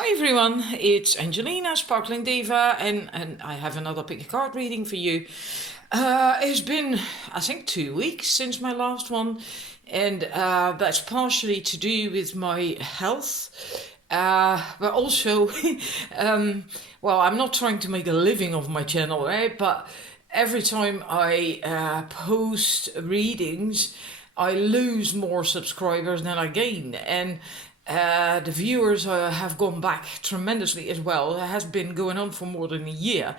Hi everyone, it's Angelina, Sparkling Diva, and I have another pick a card reading for you. It's been, I think, 2 weeks since my last one, and that's partially to do with my health, but also, well, I'm not trying to make a living of my channel, right? But every time I post readings, I lose more subscribers than I gain, and the viewers have gone back tremendously as well. It has been going on for more than a year.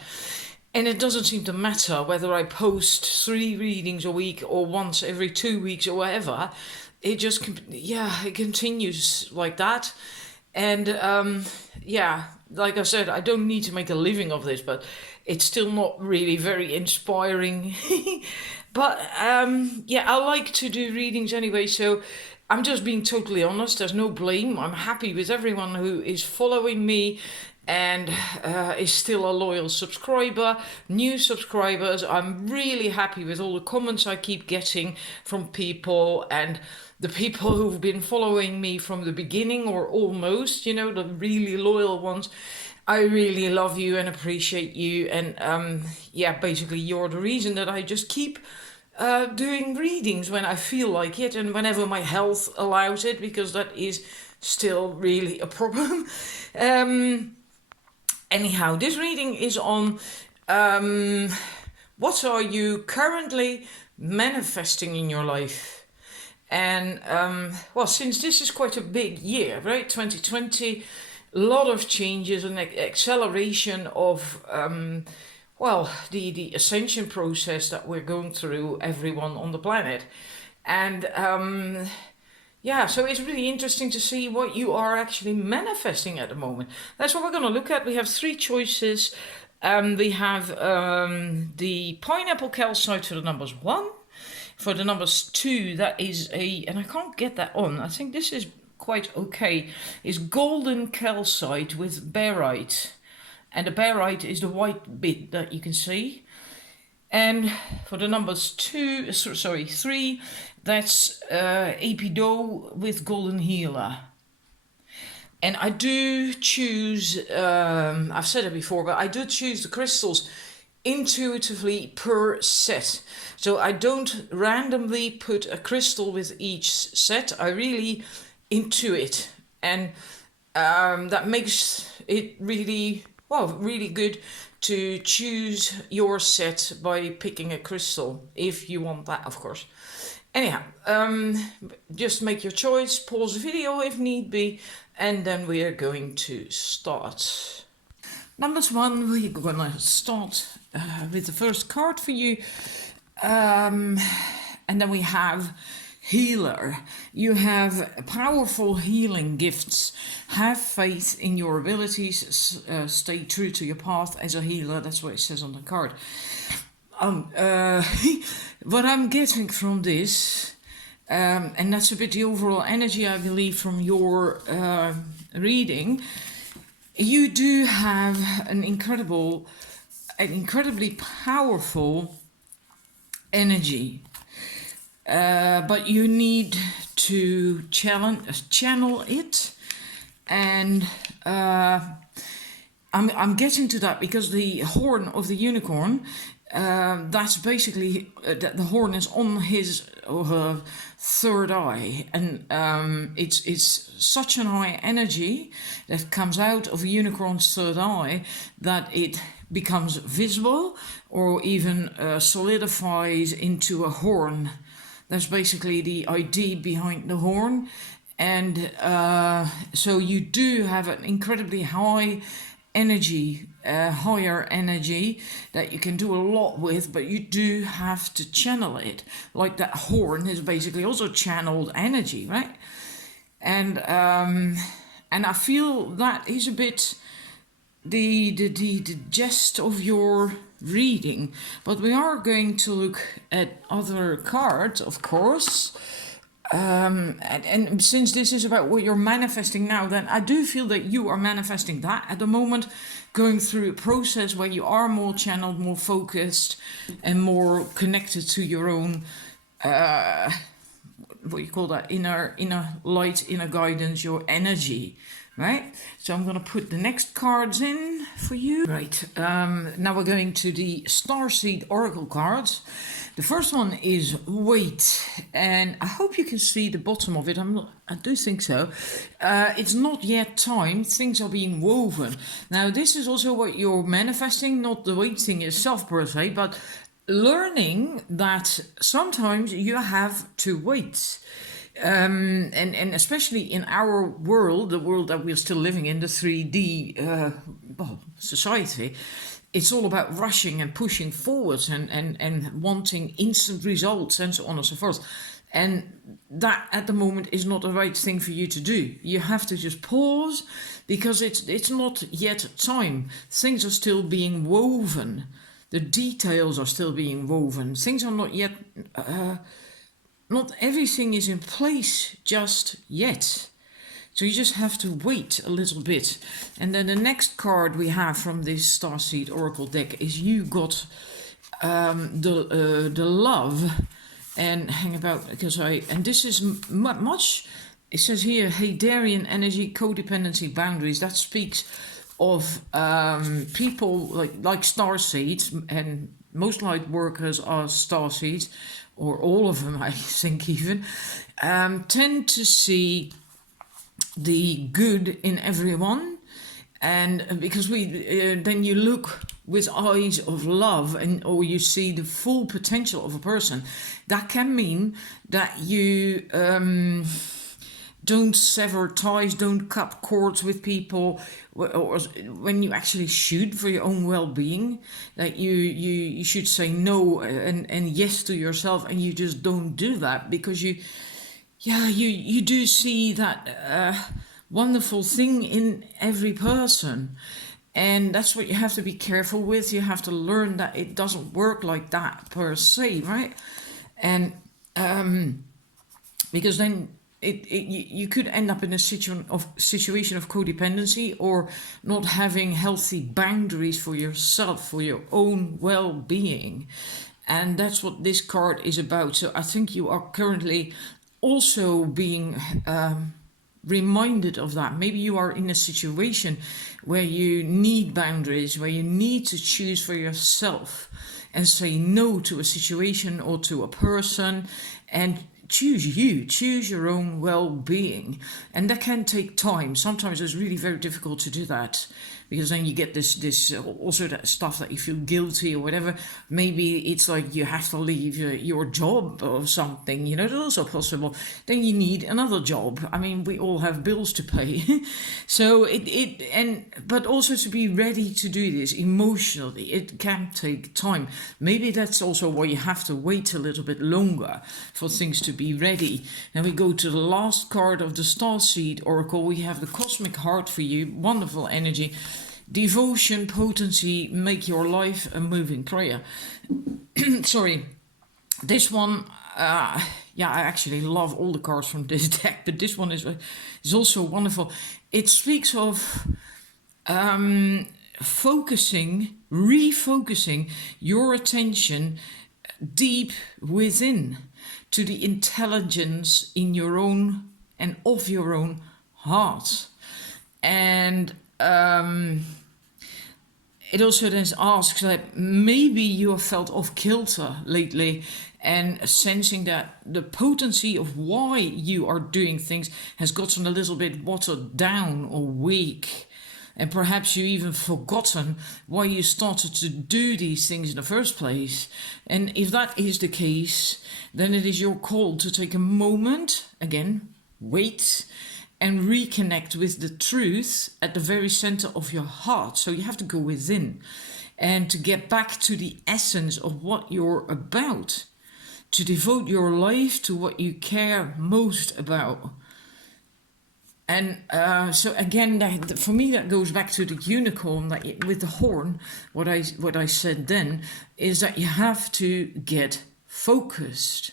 And it doesn't seem to matter whether I post 3 readings a week or once every 2 weeks or whatever. It just, it continues like that. And like I said, I don't need to make a living of this, but it's still not really very inspiring. But I like to do readings anyway, so I'm just being totally honest. There's no blame. I'm happy with everyone who is following me and is still a loyal subscriber. New subscribers, I'm really happy with all the comments I keep getting from people, and the people who've been following me from the beginning or almost, the really loyal ones. I really love you and appreciate you, and basically you're the reason that I just keep doing readings when I feel like it and whenever my health allows it, because that is still really a problem. Anyhow, this reading is on what are you currently manifesting in your life? And since this is quite a big year, right? 2020, a lot of changes and acceleration of the ascension process that we're going through, everyone on the planet. And so it's really interesting to see what you are actually manifesting at the moment. That's what we're going to look at. We have 3 choices. We have the pineapple calcite for the numbers 1. For the numbers 2, that is and I can't get that on. I think this is quite okay. Is golden calcite with barite. And the barite is the white bit that you can see. And for the numbers 3, that's Apido with golden healer. And I do choose, I've said it before, but I do choose the crystals intuitively per set. So I don't randomly put a crystal with each set. I really intuit. And that makes it really good to choose your set by picking a crystal, if you want that, of course. Anyhow, just make your choice, pause the video if need be, and then we are going to start. Numbers 1, we're gonna start with the first card for you, and then we have healer. You have powerful healing gifts. Have faith in your abilities. Stay true to your path as a healer. That's what it says on the card. What I'm getting from this, and that's a bit the overall energy, I believe, from your reading. You do have an incredibly powerful energy. But you need to channel it, and I'm getting to that because the horn of the unicorn, that's basically that the horn is on his or her third eye, and it's such an high energy that comes out of a unicorn's third eye that it becomes visible or even solidifies into a horn. That's basically the idea behind the horn. And so you do have an incredibly high energy, higher energy that you can do a lot with, but you do have to channel it. Like that horn is basically also channeled energy, right? And I feel that is a bit the gist of your reading, but we are going to look at other cards, of course, and since this is about what you're manifesting now, then I do feel that you are manifesting that at the moment, going through a process where you are more channeled, more focused, and more connected to your own what you call that, inner light, inner guidance, your energy, right? So I'm going to put the next cards in for you. Right, now we're going to the Starseed Oracle cards. The first one is wait, and I hope you can see the bottom of it. I do think so. It's not yet time. Things are being woven. Now, this is also what you're manifesting, not the wait thing itself per se, but learning that sometimes you have to wait. And especially in our world, the world that we're still living in, the 3D society, it's all about rushing and pushing forwards and wanting instant results and so on and so forth. And that at the moment is not the right thing for you to do. You have to just pause, because it's not yet time. Things are still being woven. The details are still being woven. Things are not yet... not everything is in place just yet. So you just have to wait a little bit. And then the next card we have from this Starseed Oracle deck is you got the love. And hang about, because and this is much, it says here, Hadarian energy, codependency, boundaries. That speaks of people like starseeds, and most light workers are starseeds, or all of them, I think even, tend to see the good in everyone. And because then you look with eyes of love, or you see the full potential of a person. That can mean that you don't sever ties, don't cut cords with people, or when you actually should, for your own well-being, that you should say no and yes to yourself, and you just don't do that, because you do see that wonderful thing in every person. And that's what you have to be careful with. You have to learn that it doesn't work like that per se, right? And because then you could end up in a situation of codependency, or not having healthy boundaries for yourself, for your own well-being. And that's what this card is about. So I think you are currently also being reminded of that. Maybe you are in a situation where you need boundaries, where you need to choose for yourself and say no to a situation or to a person, and choose your own well-being. And that can take time. Sometimes it's really very difficult to do that, because then you get this also that stuff that you feel guilty or whatever. Maybe it's like you have to leave your job or something, that's also possible. Then you need another job. I mean, we all have bills to pay. So but also to be ready to do this emotionally, it can take time. Maybe that's also why you have to wait a little bit longer for things to be ready. Now we go to the last card of the Starseed Oracle. We have the Cosmic Heart for you. Wonderful energy. Devotion, potency, make your life a moving prayer. Sorry. This one, I actually love all the cards from this deck, but this one is also wonderful. It speaks of refocusing your attention deep within to the intelligence in your own and of your own heart. And it also then asks that maybe you have felt off kilter lately, and sensing that the potency of why you are doing things has gotten a little bit watered down or weak. And perhaps you even forgotten why you started to do these things in the first place. And if that is the case, then it is your call to take a moment, again, wait, and reconnect with the truth at the very center of your heart. So you have to go within and to get back to the essence of what you're about, to devote your life to what you care most about. And so again, for me, that goes back to the unicorn with the horn. What I said then is that you have to get focused.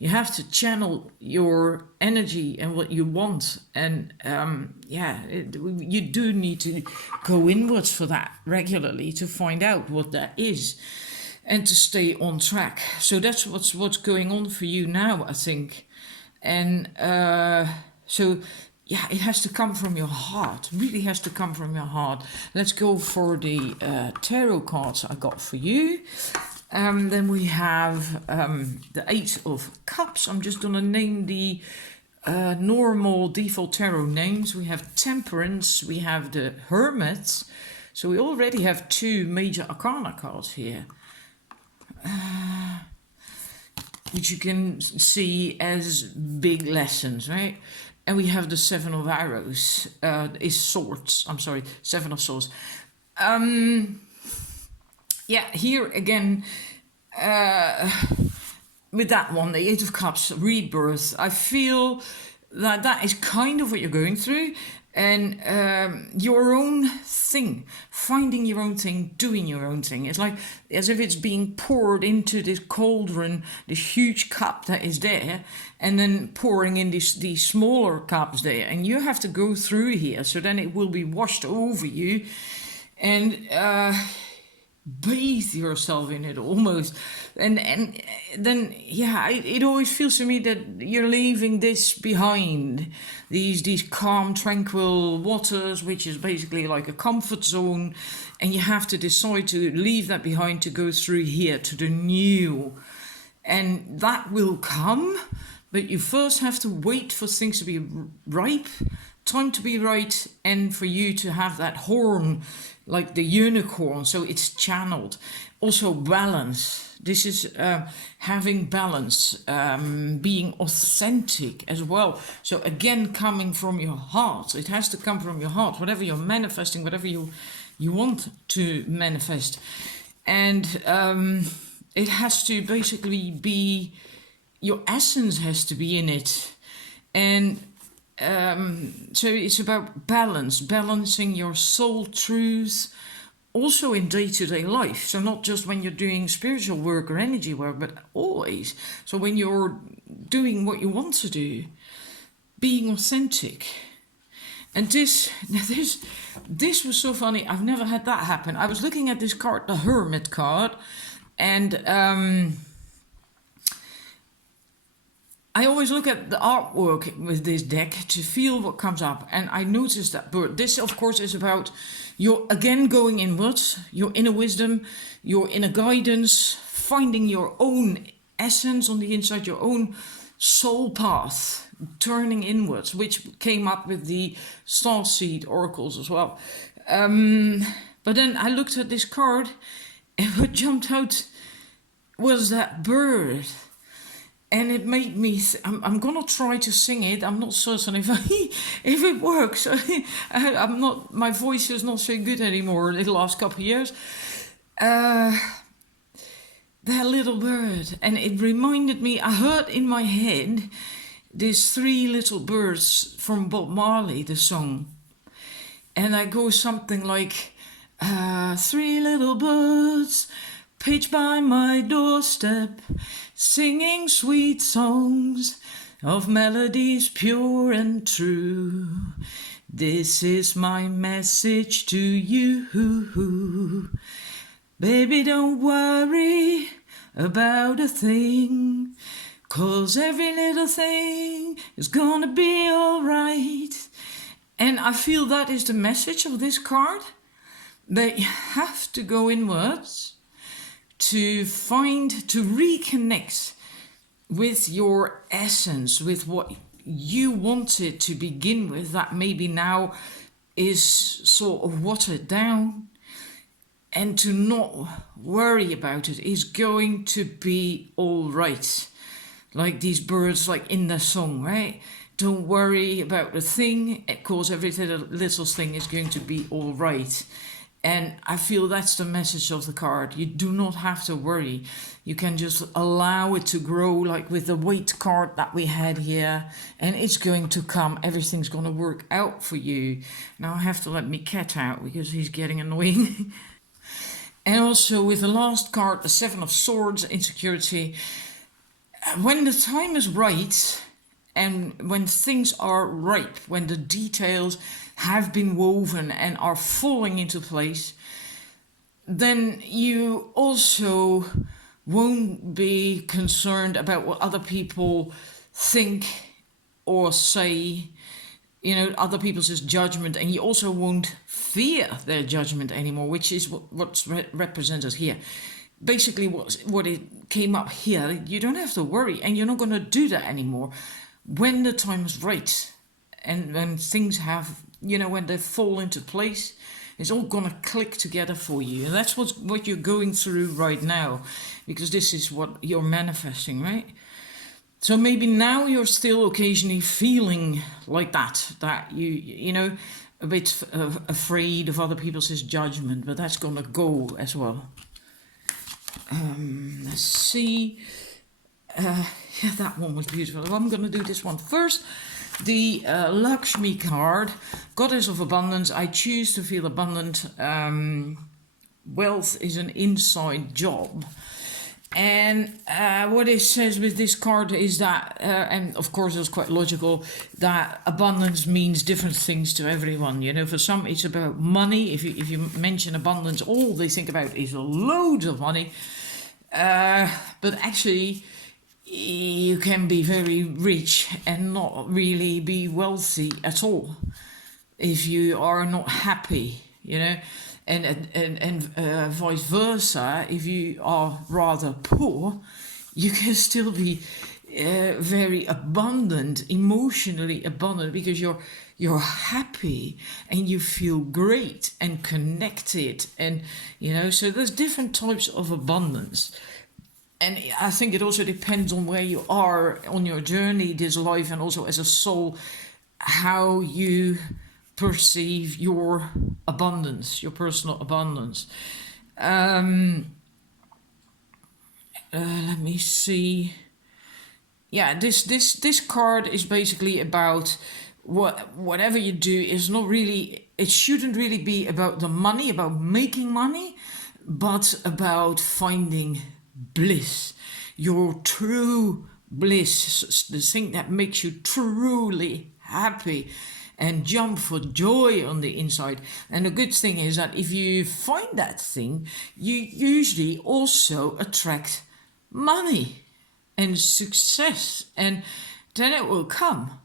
You have to channel your energy and what you want. And you do need to go inwards for that regularly to find out what that is and to stay on track. So that's what's going on for you now, I think. And so yeah, it has to come from your heart. Really has to come from your heart. Let's go for the tarot cards I got for you. Then we have the Eight of Cups. I'm just going to name the normal default tarot names. We have Temperance. We have the Hermit. So we already have two major arcana cards here, which you can see as big lessons, right? And we have the Seven of Arrows, Swords. I'm sorry, Seven of Swords. Yeah, here again, with that one, the Eight of Cups, rebirth. I feel that is kind of what you're going through. And your own thing, finding your own thing, doing your own thing. It's like as if it's being poured into this cauldron, this huge cup that is there, and then pouring in these smaller cups there. And you have to go through here, so then it will be washed over you. And bathe yourself in it almost, and then yeah, it always feels to me that you're leaving this behind, these calm tranquil waters, which is basically like a comfort zone, and you have to decide to leave that behind to go through here to the new, and that will come, but you first have to wait for things to be ripe, time to be right, and for you to have that horn like the unicorn, so it's channeled. Also balance. This is having balance, being authentic as well. So again, coming from your heart. It has to come from your heart. Whatever you're manifesting, whatever you want to manifest. And it has to basically be, your essence has to be in it. And so it's about balancing your soul truth also in day-to-day life. So not just when you're doing spiritual work or energy work, but always. So when you're doing what you want to do, being authentic. And this was so funny. I've never had that happen. I was looking at this card, the Hermit card, and I always look at the artwork with this deck to feel what comes up, and I noticed that bird. This, of course, is about your, again, going inwards, your inner wisdom, your inner guidance, finding your own essence on the inside, your own soul path, turning inwards, which came up with the Starseed oracles as well. But then I looked at this card, and what jumped out was that bird. And it made me, I'm going to try to sing it. I'm not certain if it works. I'm not, my voice is not so good anymore the last couple of years. That little bird. And it reminded me, I heard in my head these three little birds from Bob Marley, the song. And I go something like, three little birds pitch by my doorstep, singing sweet songs of melodies pure and true. This is my message to you. Baby, don't worry about a thing, 'cause every little thing is gonna be alright. And I feel that is the message of this card, that you have to go inwards to reconnect with your essence, with what you wanted to begin with, that maybe now is sort of watered down, and to not worry about it is going to be all right. Like these birds, like in the song, right? Don't worry about the thing, because every little thing is going to be all right. And I feel that's the message of the card. You do not have to worry. You can just allow it to grow, like with the weight card that we had here. And it's going to come. Everything's going to work out for you. Now I have to let my cat out because he's getting annoying. And also with the last card, the Seven of Swords, insecurity. When the time is right, and when things are ripe, when the details have been woven and are falling into place, then you also won't be concerned about what other people think or say. other people's judgment, and you also won't fear their judgment anymore, which is what's represented here. Basically, what it came up here, you don't have to worry, and you're not going to do that anymore when the time is right, and when things have, when they fall into place, it's all going to click together for you. And that's what you're going through right now, because this is what you're manifesting, right? So maybe now you're still occasionally feeling like that you a bit afraid of other people's judgment, but that's gonna go as well. Let's see. Yeah, that one was beautiful. I'm gonna do this one first. The Lakshmi card, Goddess of Abundance. I choose to feel abundant. Wealth is an inside job. And what it says with this card is that, and of course it's quite logical, that abundance means different things to everyone. For some it's about money. If you mention abundance, all they think about is loads of money. But actually, you can be very rich and not really be wealthy at all if you are not happy, And vice versa, if you are rather poor, you can still be very abundant, emotionally abundant, because you're happy and you feel great and connected, and so there's different types of abundance. And I think it also depends on where you are on your journey, this life, and also as a soul, how you perceive your abundance, your personal abundance. Let me see. Yeah, this card is basically about whatever you do is not really. It shouldn't really be about the money, about making money, but about finding bliss, your true bliss, the thing that makes you truly happy and jump for joy on the inside. And the good thing is that if you find that thing, you usually also attract money and success, and then it will come.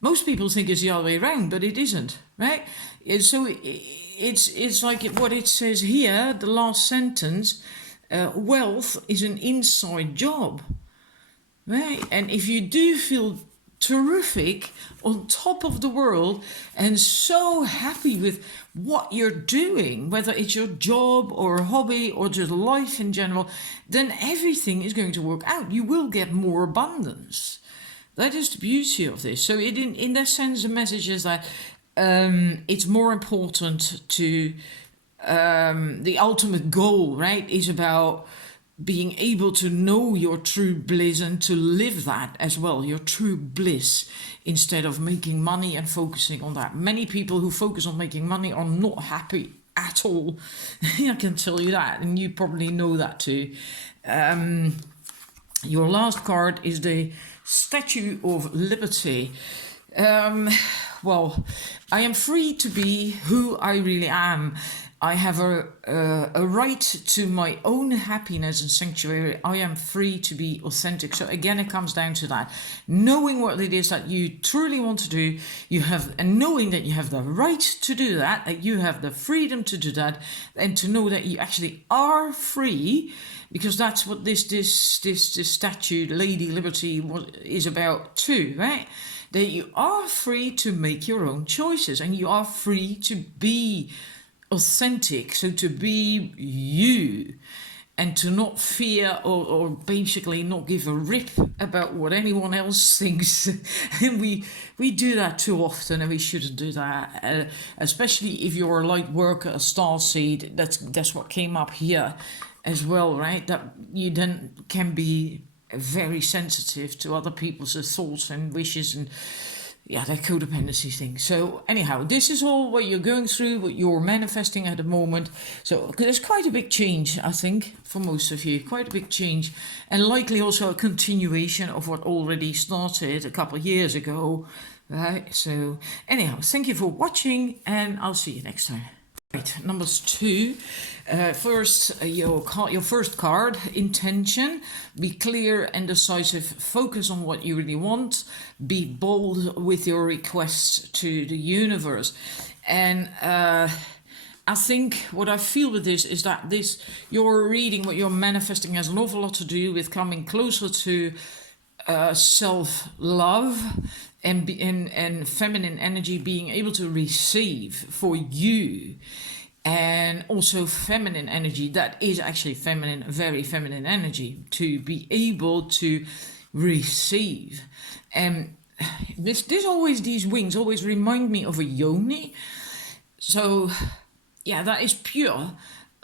Most people think it's the other way around, but it isn't, right? And so it's like what it says here, the last sentence, wealth is an inside job, right? And if you do feel terrific, on top of the world, and so happy with what you're doing, whether it's your job or a hobby or just life in general, then everything is going to work out. You will get more abundance. That is the beauty of this. So in that sense, the message is that it's more important to the ultimate goal, right, is about being able to know your true bliss and to live that as well, your true bliss, instead of making money and focusing on that. Many people who focus on making money are not happy at all. I can tell you that, and you probably know that too. Your last card is the Statue of Liberty. Well, I am free to be who I really am. I have a right to my own happiness and sanctuary. I am free to be authentic. So again, it comes down to that. Knowing what it is that you truly want to do, and knowing that you have the right to do that, that you have the freedom to do that, and to know that you actually are free, because that's what this statue, Lady Liberty, is about too, right? That you are free to make your own choices, and you are free to be authentic, so to be you, and to not fear or basically not give a rip about what anyone else thinks. And we do that too often, and we shouldn't do that, especially if you're a light worker, a starseed. That's what came up here as well, right? That you then can be very sensitive to other people's thoughts and wishes, and that codependency thing. So anyhow, this is all what you're going through, what you're manifesting at the moment. So there's quite a big change, I think, for most of you. Quite a big change, and likely also a continuation of what already started a couple of years ago, right? So anyhow, thank you for watching, and I'll see you next time. Right, numbers two. First, your first card, intention. Be clear and decisive. Focus on what you really want. Be bold with your requests to the universe. And I think what I feel with this is that you're reading, what you're manifesting, has an awful lot to do with coming closer to self-love and feminine energy, being able to receive for you, and also feminine energy that is actually feminine, very feminine energy, to be able to receive. And this always, these wings always remind me of a yoni. So yeah, that is pure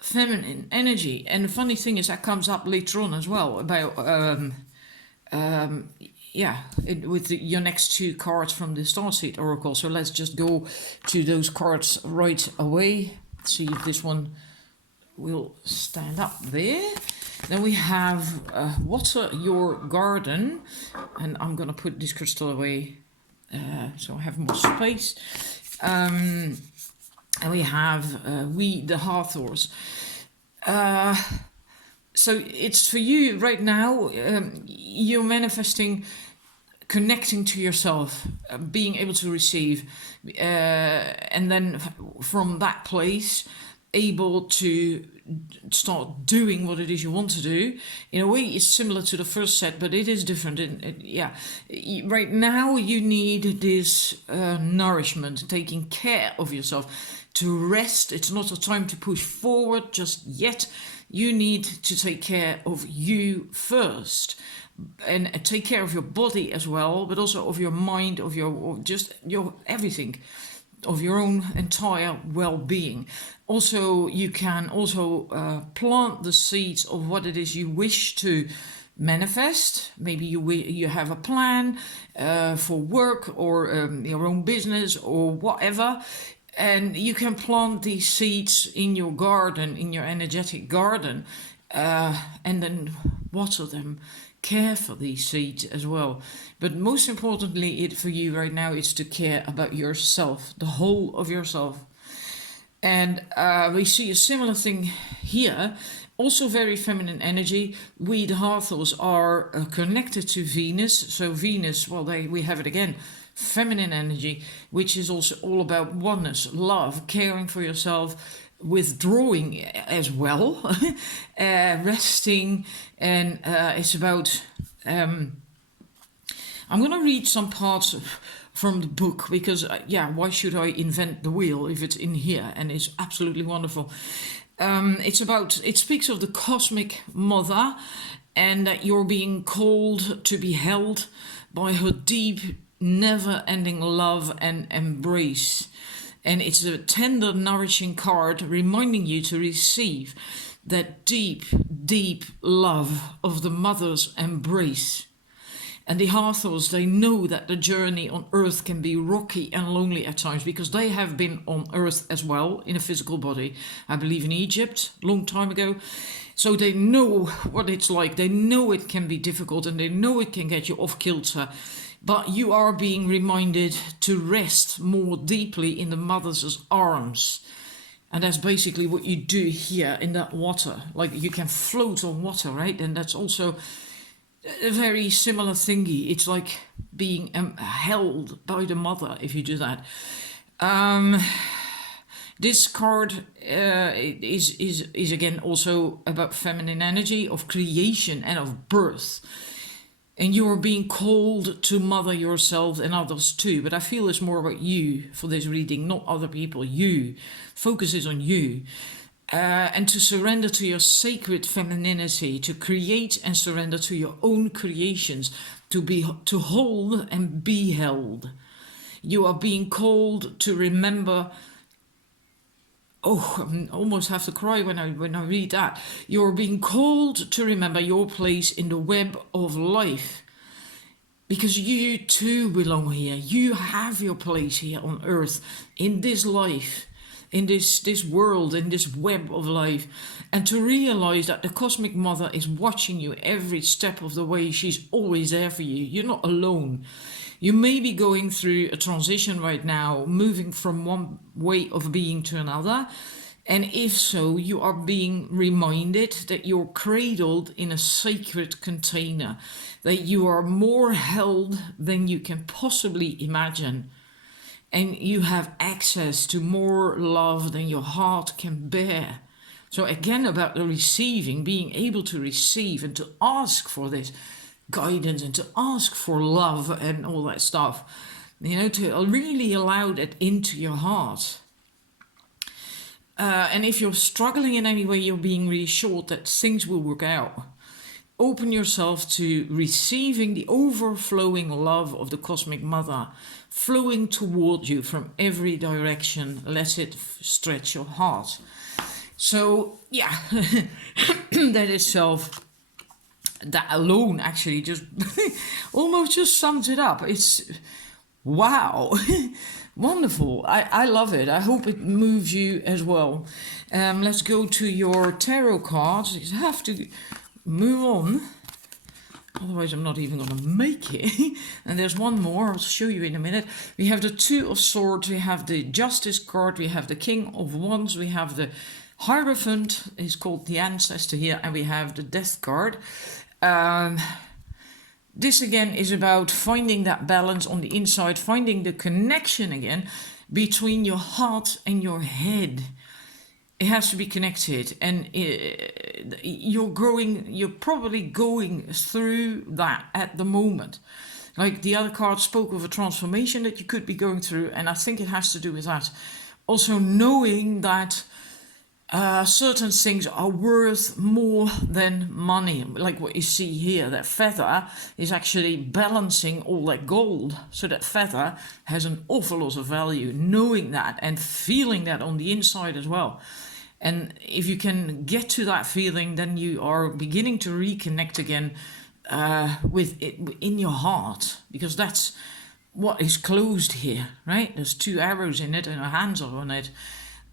feminine energy. And the funny thing is that comes up later on as well about with your next two cards from the Starseed Oracle. So let's just go to those cards right away. See if this one will stand up there. Then we have water your garden, and I'm gonna put this crystal away so I have more space. And we have weed the hawthorns. So it's for you right now. You're manifesting connecting to yourself, being able to receive, and then from that place able to start doing what it is you want to do. In a way, it's similar to the first set, but it is different. Right now you need this nourishment, taking care of yourself, to rest. It's not a time to push forward just yet. You need to take care of you first, and take care of your body as well, but also of your mind, of your everything, of your own entire well-being. Also, you can also plant the seeds of what it is you wish to manifest. Maybe you have a plan for work or your own business or whatever, and you can plant these seeds in your garden, in your energetic garden, and then water them. Care for these seeds as well. But most importantly, for you right now, is to care about yourself, the whole of yourself. And we see a similar thing here, also very feminine energy. We, the Hathors, are connected to Venus. So Venus, well, we have it again, feminine energy, which is also all about oneness, love, caring for yourself, withdrawing as well, resting, and it's about I'm going to read some parts from the book, because why should I invent the wheel if it's in here, and it's absolutely wonderful. It speaks of the cosmic mother, and that you're being called to be held by her deep, never-ending love and embrace. And it's a tender, nourishing card reminding you to receive that deep, deep love of the mother's embrace. And the Hathors, they know that the journey on Earth can be rocky and lonely at times, because they have been on Earth as well in a physical body. I believe in Egypt, a long time ago. So they know what it's like. They know it can be difficult, and they know it can get you off kilter. But you are being reminded to rest more deeply in the mother's arms. And that's basically what you do here in that water. Like, you can float on water, right? And that's also a very similar thingy. It's like being held by the mother if you do that. This card is again also about feminine energy, of creation and of birth. And you are being called to mother yourself and others too. But I feel it's more about you for this reading, not other people. You. Focus is on you. And to surrender to your sacred femininity, to create and surrender to your own creations, to hold and be held. You are being called to remember. Oh, I almost have to cry when I read that. You're being called to remember your place in the web of life. Because you too belong here. You have your place here on Earth, in this life, in this world, in this web of life. And to realize that the Cosmic Mother is watching you every step of the way. She's always there for you. You're not alone. You may be going through a transition right now, moving from one way of being to another. And if so, you are being reminded that you're cradled in a sacred container, that you are more held than you can possibly imagine. And you have access to more love than your heart can bear. So again, about the receiving, being able to receive and to ask for this guidance and to ask for love and all that stuff, to really allow that into your heart. And if you're struggling in any way, you're being reassured that things will work out. Open yourself to receiving the overflowing love of the Cosmic Mother flowing toward you from every direction. Let it stretch your heart. So, yeah, that itself, that alone actually just almost just sums it up. It's wow. Wonderful. I love it. I hope it moves you as well. Let's go to your tarot cards. You have to move on. Otherwise, I'm not even going to make it. And there's one more. I'll show you in a minute. We have the Two of Swords. We have the Justice card. We have the King of Wands. We have the Hierophant. Is called the Ancestor here. And we have the Death card. This again is about finding that balance on the inside, finding the connection again between your heart and your head. It has to be connected, and you're probably going through that at the moment. Like the other card spoke of a transformation that you could be going through, and I think it has to do with that. Also knowing that certain things are worth more than money, like what you see here. That feather is actually balancing all that gold, so that feather has an awful lot of value. Knowing that and feeling that on the inside as well, and if you can get to that feeling, then you are beginning to reconnect again with it in your heart, because that's what is closed here, right? There's 2 arrows in it and her hands are on it,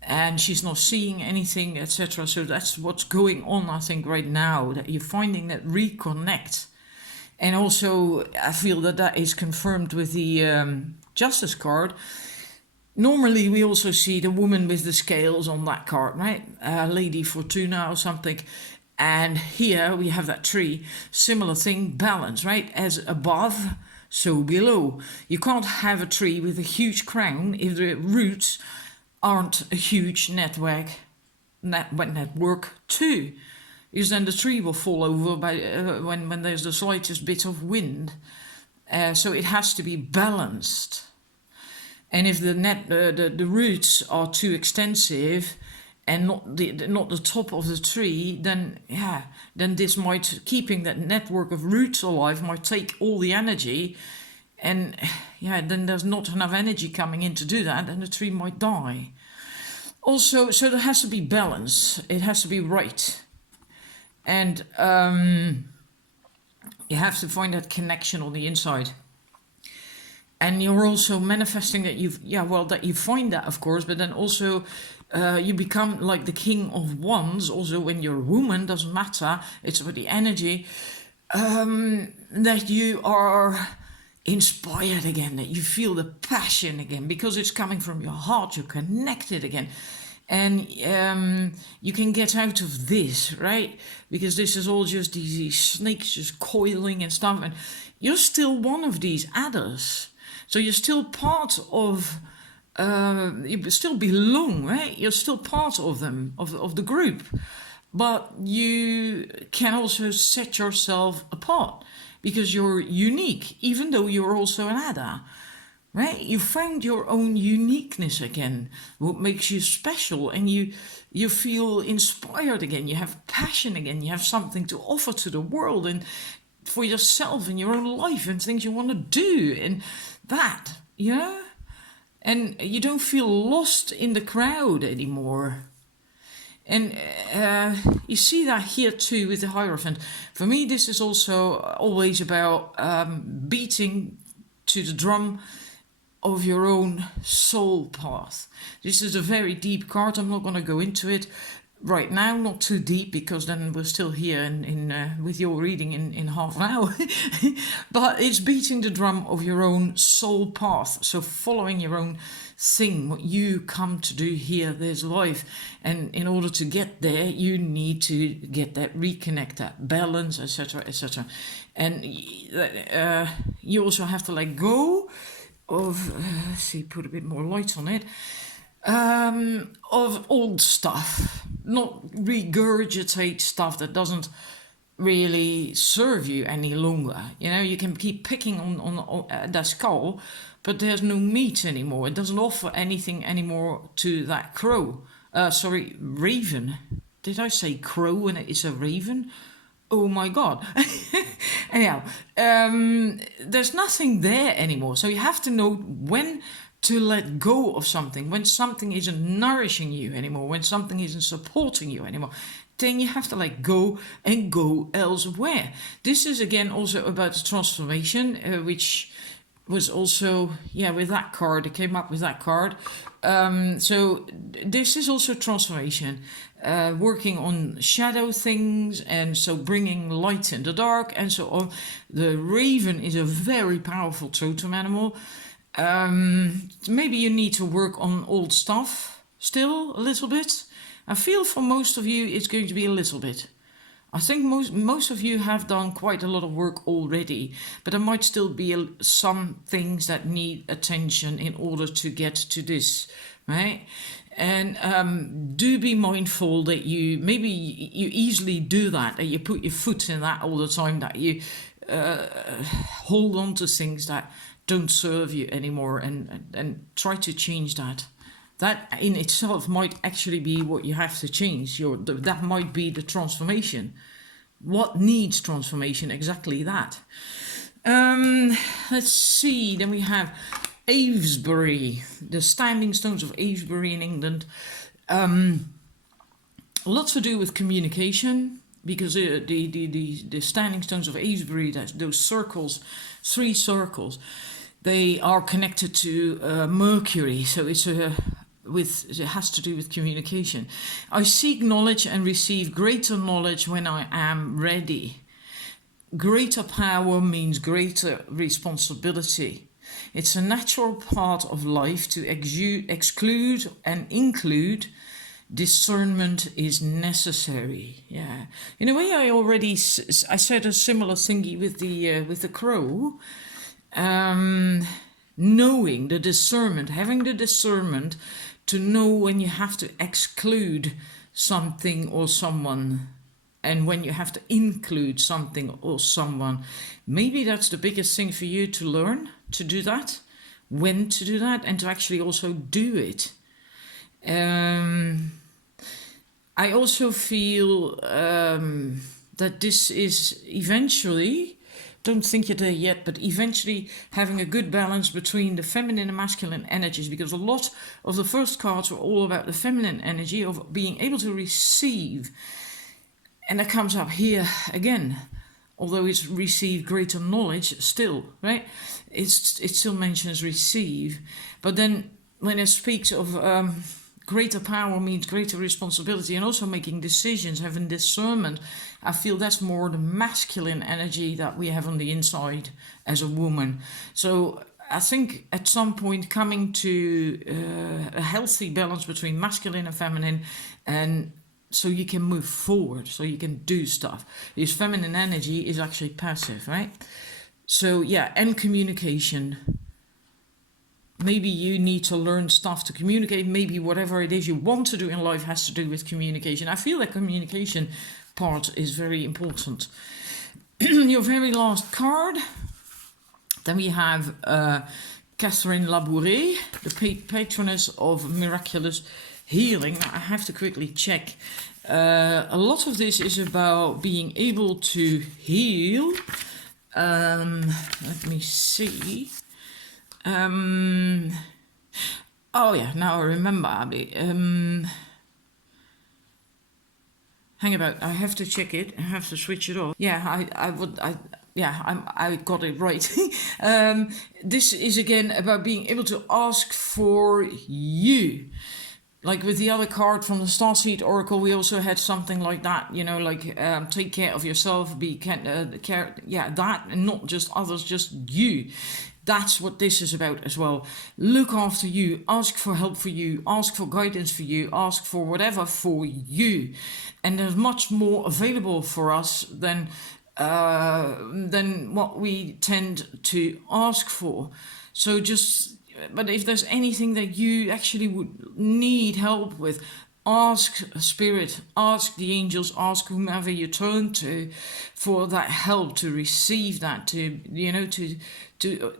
and she's not seeing anything, etc. So that's what's going on, I think, right now, that you're finding that reconnect. And also I feel that is confirmed with the Justice card. Normally we also see the woman with the scales on that card, right? Lady Fortuna or something. And here we have that tree, similar thing, balance, right? As above, so below. You can't have a tree with a huge crown if the roots aren't a huge network too, because then the tree will fall over by when there's the slightest bit of wind. So it has to be balanced. And if the roots are too extensive and not the top of the tree, then this might, keeping that network of roots alive might take all the energy. And then there's not enough energy coming in to do that, and the tree might die. Also, so there has to be balance. It has to be right. And you have to find that connection on the inside. And you're also manifesting that that you find that, of course, but then also you become like the King of Wands. Also, when you're a woman, doesn't matter. It's about the energy that you are inspired again, that you feel the passion again, because it's coming from your heart. You're connected again, and you can get out of this, right? Because this is all just these snakes just coiling and stuff, and you're still one of these adders. So you're still part of, you still belong, right? You're still part of them, of the group, but you can also set yourself apart, because you're unique, even though you're also an adder, right? You found your own uniqueness again, what makes you special, and you feel inspired again. You have passion again. You have something to offer to the world and for yourself in your own life and things you want to do, and that, and you don't feel lost in the crowd anymore. And you see that here too with the Hierophant. For me, this is also always about beating to the drum of your own soul path. This is a very deep card. I'm not going to go into it, right now, not too deep, because then we're still here with your reading in half an hour. But it's beating the drum of your own soul path. So following your own thing, what you come to do here, this life. And in order to get there, you need to get that reconnect, that balance, etc., etc. And you also have to let go of, let's see, put a bit more light on it, of old stuff, not regurgitate stuff that doesn't really serve you any longer. You know, you can keep picking on that skull, but there's no meat anymore. It doesn't offer anything anymore to that crow. Raven. Did I say crow when it is a raven? Oh my God. Anyhow, there's nothing there anymore. So you have to know when to let go of something, when something isn't nourishing you anymore, when something isn't supporting you anymore. Then you have to let go and go elsewhere. This is again also about the transformation, which was also, with that card, it came up with that card. So this is also transformation, working on shadow things, and so bringing light in the dark and so on. The raven is a very powerful totem animal. Maybe you need to work on old stuff still a little bit. I feel for most of you it's going to be a little bit. I think most of you have done quite a lot of work already, but there might still be some things that need attention in order to get to this, right? And do be mindful that you easily do that you put your foot in that all the time, that you hold on to things that don't serve you anymore, and try to change that. That in itself might actually be what you have to change. That might be the transformation. What needs transformation? Exactly that. Let's see. Then we have Avebury, the standing stones of Avebury in England. Lots to do with communication, because the standing stones of Avebury, those circles, 3 circles, they are connected to Mercury. So it has to do with communication. I seek knowledge and receive greater knowledge when I am ready. Greater power means greater responsibility. It's a natural part of life to exclude and include. Discernment is necessary. Yeah, in a way, I said a similar thingy with the crow. Knowing the discernment, having the discernment to know when you have to exclude something or someone, and when you have to include something or someone. Maybe that's the biggest thing for you to learn, to do that, when to do that, and to actually also do it. I also feel that this is eventually, don't think you're there yet, but eventually having a good balance between the feminine and masculine energies, because a lot of the first cards were all about the feminine energy of being able to receive. And that comes up here again, although it's receive greater knowledge still, right? It still mentions receive. But then when it speaks of greater power means greater responsibility, and also making decisions, having discernment, I feel that's more the masculine energy that we have on the inside as a woman. So I think at some point coming to a healthy balance between masculine and feminine, and so you can move forward, so you can do stuff. This feminine energy is actually passive, right? So yeah, and communication. Maybe you need to learn stuff to communicate. Maybe whatever it is you want to do in life has to do with communication. I feel that communication part is very important. Your very last card. Then we have Catherine Labouret, the patroness of miraculous healing. Now, I have to quickly check. A lot of this is about being able to heal. Let me see. Oh yeah, now I remember, Abby. Hang about, I have to check it. I have to switch it off. Yeah, I got it right. This is again about being able to ask for you. like with the other card from the Starseed Oracle, we also had something like that, like take care of yourself, that, and not just others, just you. That's what this is about as well. Look after you, ask for help for you, ask for guidance for you, ask for whatever for you. And there's much more available for us than what we tend to ask for. So but if there's anything that you actually would need help with, ask Spirit, ask the angels, ask whomever you turn to for that help, to receive that, to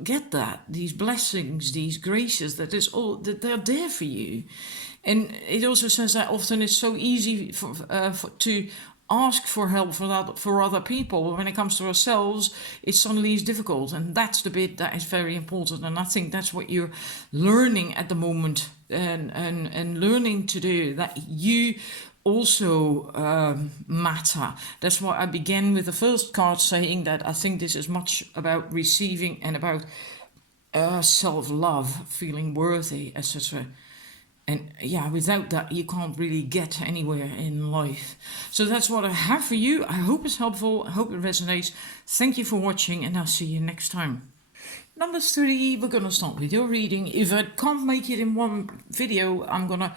get these blessings, these graces, that they're there for you. And it also says that often it's so easy to ask for help for other people, but when it comes to ourselves, it suddenly is difficult. And that's the bit that is very important. And I think that's what you're learning at the moment, and learning to do, that you also matter. That's why I began with the first card saying that I think this is much about receiving and about self-love, feeling worthy, etc. And without that, you can't really get anywhere in life. So that's what I have for you. I hope it's helpful. I hope it resonates. Thank you for watching, and I'll see you next time. Number 3, we're going to start with your reading. If I can't make it in one video, I'm going to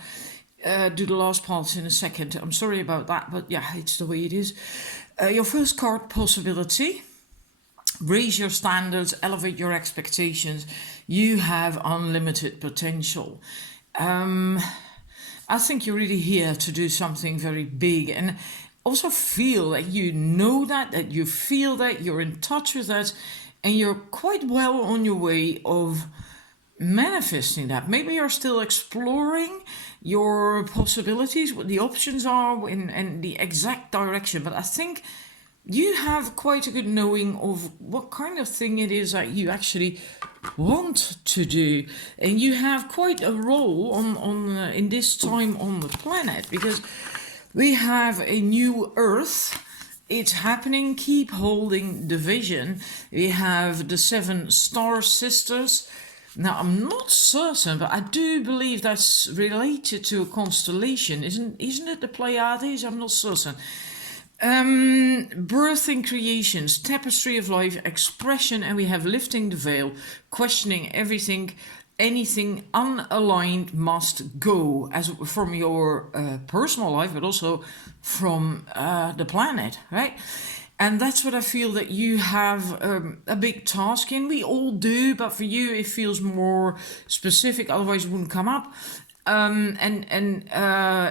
do the last parts in a second. I'm sorry about that, but it's the way it is. Your first card, possibility. Raise your standards, elevate your expectations. You have unlimited potential. I think you're really here to do something very big, and also feel that you know that you feel that, you're in touch with that, and you're quite well on your way of manifesting that. Maybe you're still exploring your possibilities, what the options are, and the exact direction, but I think you have quite a good knowing of what kind of thing it is that you actually want to do, and you have quite a role in this time on the planet, because we have a new Earth. It's happening. Keep holding the vision. We have the 7 star sisters. Now, I'm not certain, but I do believe that's related to a constellation. Isn't it the Pleiades? I'm not certain. Birthing creations, tapestry of life, expression, and we have lifting the veil, questioning everything. Anything unaligned must go, as from your personal life, but also from the planet, right? And that's what I feel that you have a big task in. We all do, but for you it feels more specific, otherwise it wouldn't come up.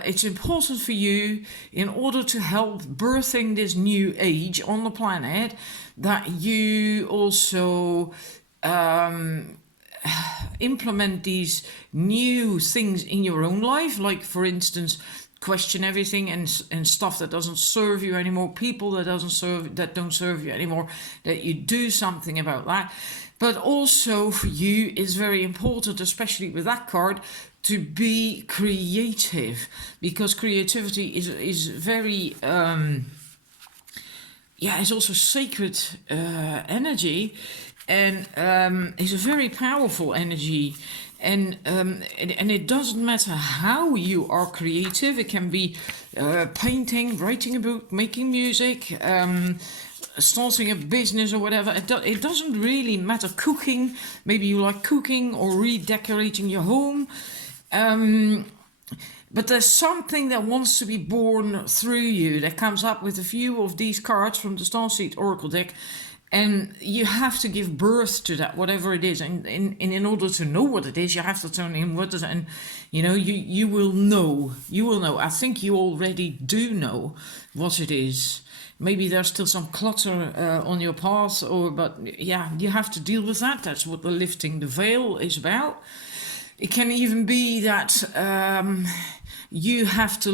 It's important for you, in order to help birthing this new age on the planet, that you also implement these new things in your own life, like, for instance, question everything and stuff that doesn't serve you anymore, people that don't serve you anymore, that you do something about that. But also for you is very important, especially with that card, to be creative, because creativity is very it's also sacred energy, and it's a very powerful energy, and it doesn't matter how you are creative. It can be painting, writing a book, making music, starting a business or whatever. It doesn't really matter. Cooking, maybe you like cooking or redecorating your home. But there's something that wants to be born through you, that comes up with a few of these cards from the Starseed Oracle deck, and you have to give birth to that, whatever it is. And in order to know what it is, you have to turn in what is it, and you will know. You will know. I think you already do know what it is. Maybe there's still some clutter on your path, but you have to deal with that. That's what the lifting the veil is about. It can even be that you have to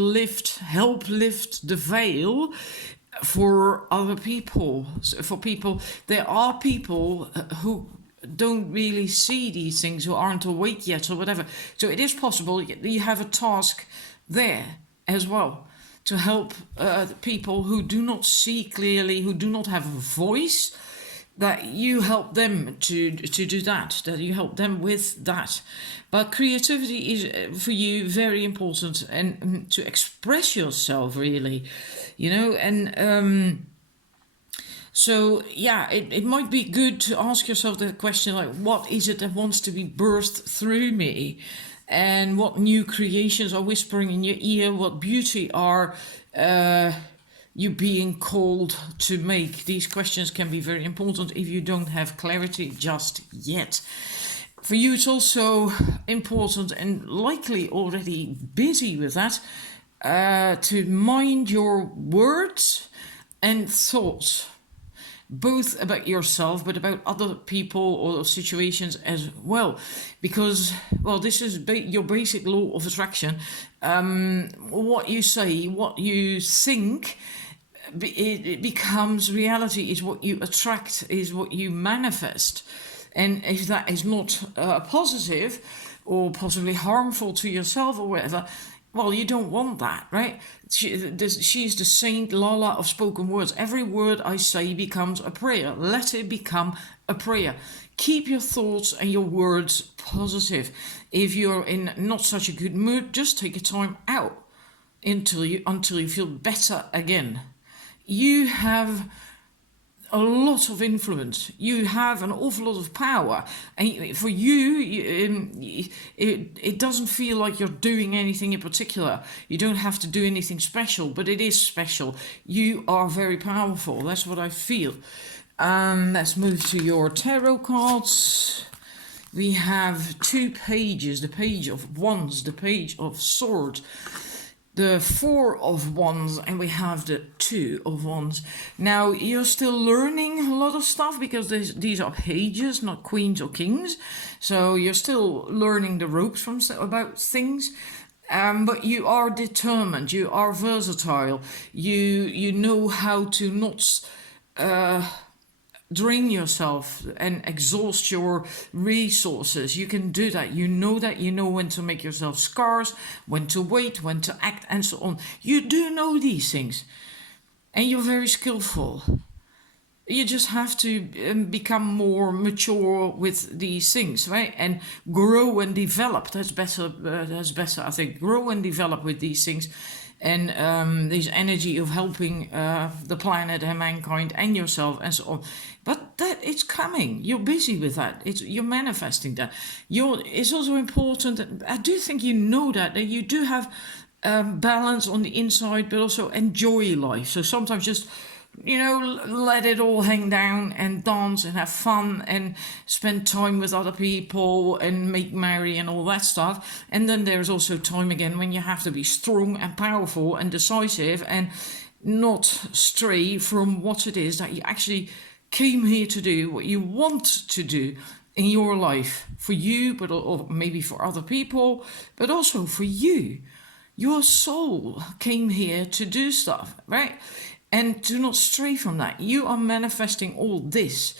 help lift the veil for other people. There are people who don't really see these things, who aren't awake yet or whatever. So it is possible you have a task there as well, to help people who do not see clearly, who do not have a voice, that you help them to do that you help them with that. But creativity is for you very important, and to express yourself really, and so yeah, it might be good to ask yourself that question, like, what is it that wants to be birthed through me, and what new creations are whispering in your ear, what beauty are you being called to make. These questions can be very important if you don't have clarity just yet. For you, it's also important, and likely already busy with that, to mind your words and thoughts, both about yourself but about other people or situations as well, because, well, this is your basic law of attraction. What you say, what you think, it becomes reality, is what you attract, is what you manifest. And if that is not positive or possibly harmful to yourself or whatever, well, you don't want that, right? She's the Saint Lala of spoken words. Every word I say becomes a prayer. Let it become a prayer. Keep your thoughts and your words positive. If you're in not such a good mood, just take a time out until you feel better again. You have a lot of influence. You have an awful lot of power, and for you, it doesn't feel like you're doing anything in particular. You don't have to do anything special, but it is special. You are very powerful. That's what I feel. Let's move to your tarot cards. We have 2 pages: the page of wands, the page of swords, the 4 of wands, and we have the 2 of wands. Now, you're still learning a lot of stuff, because these are pages, not queens or kings. So you're still learning the ropes about things. But you are determined, you are versatile, you know how to not drain yourself and exhaust your resources. You can do that. You know when to make yourself scarce, when to wait, when to act, and so on. You do know these things, and you're very skillful. You just have to become more mature with these things, right? And grow and develop. That's better. I think. Grow and develop with these things, and this energy of helping the planet and mankind and yourself and so on. But that it's coming. You're busy with that. You're manifesting that. It's also important. I do think you know that you do have balance on the inside, but also enjoy life. So sometimes just, let it all hang down and dance and have fun and spend time with other people and make merry and all that stuff. And then there's also time again when you have to be strong and powerful and decisive and not stray from what it is that you actually came here to do, what you want to do in your life, for you, but or maybe for other people, but also for you. Your soul came here to do stuff, right? And do not stray from that. You are manifesting all this.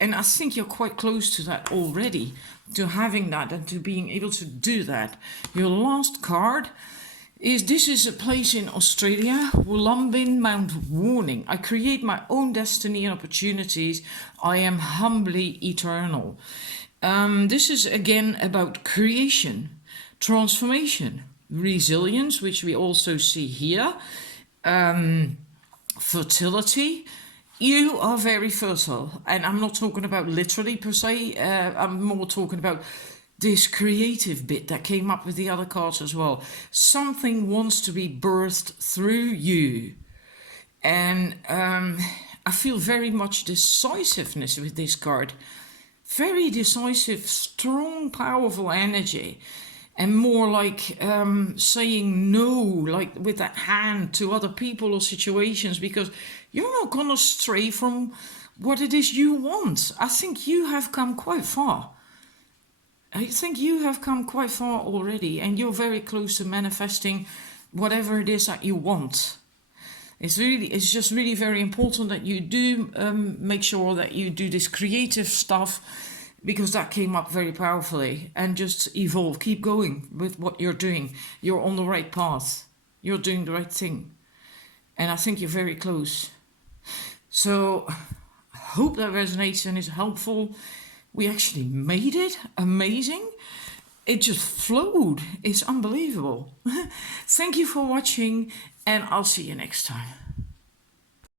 And I think you're quite close to that already, to having that and to being able to do that. Your last card is a place in Australia, Wollongong Mount Warning. I create my own destiny and opportunities. I am humbly eternal. This is again about creation, transformation, resilience, which we also see here. Fertility. You are very fertile, and I'm not talking about literally per se. I'm more talking about this creative bit that came up with the other cards as well. Something wants to be birthed through you, and I feel very much decisiveness with this card. Very decisive, strong, powerful energy. And more like saying no, like with that hand, to other people or situations, because you're not going to stray from what it is you want. I think you have come quite far. Already, and you're very close to manifesting whatever it is that you want. It's just really very important that you do make sure that you do this creative stuff, because that came up very powerfully, and just evolve, keep going with what you're doing. You're on the right path. You're doing the right thing. And I think you're very close. So hope that resonates and is helpful. We actually made it. Amazing. It just flowed. It's unbelievable. Thank you for watching, and I'll see you next time.